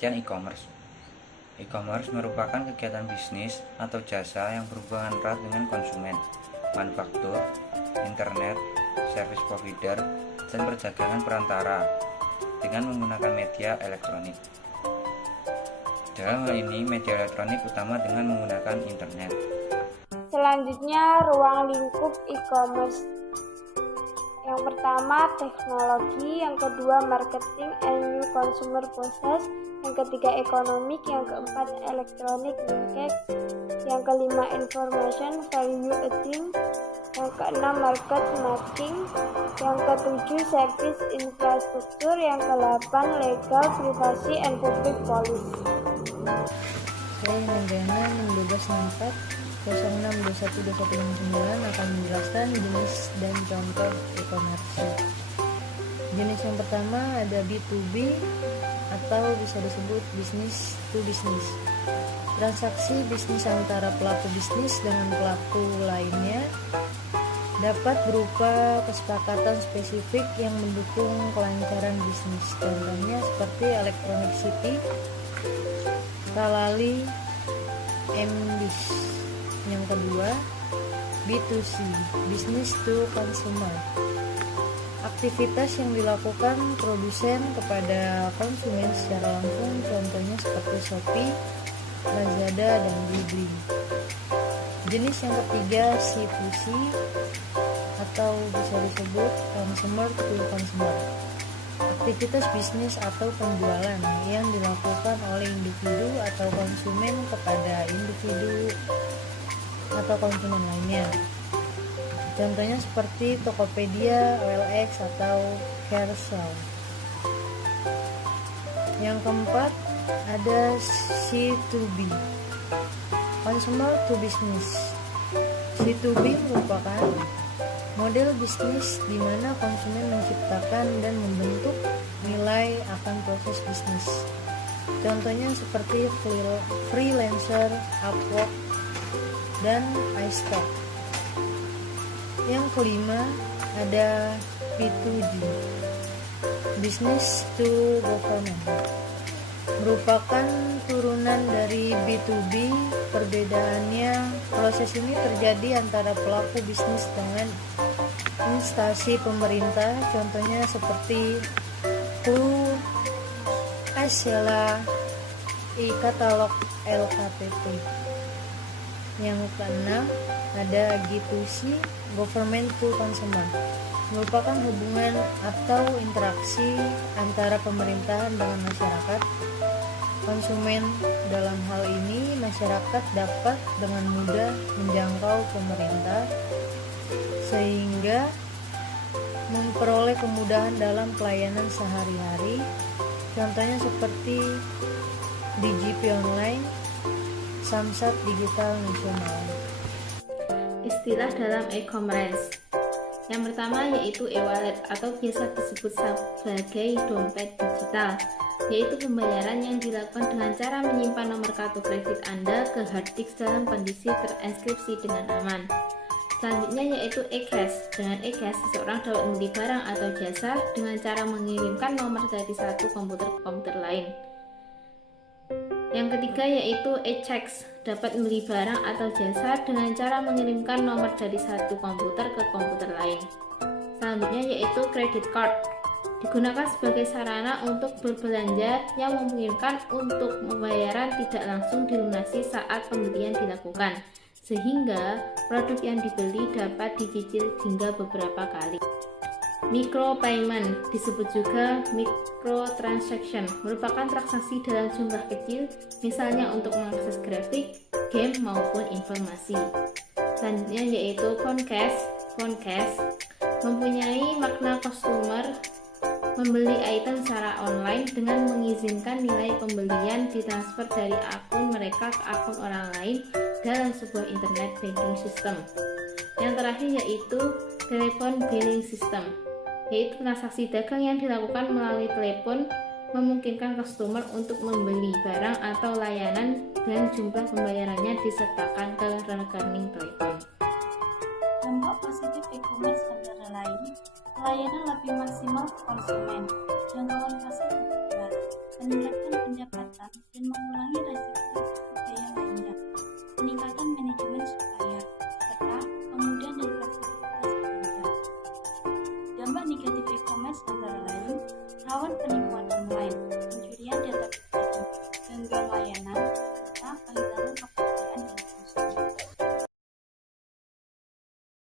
pengertian e-commerce. E-commerce merupakan kegiatan bisnis atau jasa yang berhubungan erat dengan konsumen, manufaktur, internet, service provider, dan perdagangan perantara dengan menggunakan media elektronik. Dalam hal ini, media elektronik utama dengan menggunakan internet. Selanjutnya, ruang lingkup e-commerce. Yang pertama, teknologi. Yang kedua, marketing and new consumer process. Yang ketiga, economic. Yang keempat, electronic linkage. Yang kelima, information value adding. Yang keenam, market making. Yang ketujuh, service infrastruktur. Yang kedelapan, legal, privacy, and public policy. Saya Nandriana 1264 06212169 akan menjelaskan jenis dan contoh e-commerce. Jenis yang pertama ada B2B atau bisa disebut business to business. Transaksi bisnis antara pelaku bisnis dengan pelaku lainnya dapat berupa kesepakatan spesifik yang mendukung kelancaran bisnis. Contohnya seperti Electronic City, Kalali, MBIS. Yang kedua, B2C, business to consumer. Aktivitas yang dilakukan produsen kepada konsumen secara langsung, contohnya seperti Shopee, Lazada, dan Blibli. Jenis yang ketiga, C2C atau bisa disebut consumer to consumer. Aktivitas bisnis atau penjualan yang dilakukan oleh individu atau konsumen kepada individu atau konsumen lainnya. Contohnya seperti Tokopedia, OLX, atau Carousel. Yang keempat ada C2B, consumer to business. C2B merupakan model bisnis di mana konsumen menciptakan dan membentuk nilai akan proses bisnis. Contohnya seperti freelancer, Upwork, dan iStock. Yang kelima ada P2G, business to government. Merupakan turunan dari B2B. Perbedaannya, proses ini terjadi antara pelaku bisnis dengan instansi pemerintah, contohnya seperti CLU, Asela, e-katalog, LKPP. Yang keenam ada G2C, government to consumer. Merupakan hubungan atau interaksi antara pemerintahan dengan masyarakat. Konsumen dalam hal ini masyarakat dapat dengan mudah menjangkau pemerintah sehingga memperoleh kemudahan dalam pelayanan sehari-hari. Contohnya seperti DGP Online, Samsat Digital Nasional. Istilah dalam e-commerce. Yang pertama yaitu e-wallet atau biasa disebut sebagai dompet digital, yaitu pembayaran yang dilakukan dengan cara menyimpan nomor kartu kredit Anda ke hard disk dalam kondisi terenkripsi dengan aman. Selanjutnya yaitu e-cash. Dengan e-cash, seseorang dapat membeli barang atau jasa dengan cara mengirimkan nomor dari satu komputer ke komputer lain. Yang ketiga yaitu e-checks, dapat membeli barang atau jasa dengan cara mengirimkan nomor dari satu komputer ke komputer lain. Selanjutnya yaitu credit card, digunakan sebagai sarana untuk berbelanja yang memungkinkan untuk pembayaran tidak langsung dilunasi saat pembelian dilakukan, sehingga produk yang dibeli dapat dicicil hingga beberapa kali. Micropayment, disebut juga microtransaction, merupakan transaksi dalam jumlah kecil, misalnya untuk mengakses grafik, game, maupun informasi. Selanjutnya yaitu phone cash. Phone cash mempunyai makna customer membeli item secara online dengan mengizinkan nilai pembelian ditransfer dari akun mereka ke akun orang lain dalam sebuah internet banking system. Yang terakhir yaitu telepon billing system, yaitu transaksi dagang yang dilakukan melalui telepon, memungkinkan customer untuk membeli barang atau layanan dan jumlah pembayarannya disertakan ke rekening telepon. Dampak positif e-commerce antara lain, pelayanan lebih maksimal ke konsumen, jangkauan pasar lebih luas, meningkatkan pendapatan dan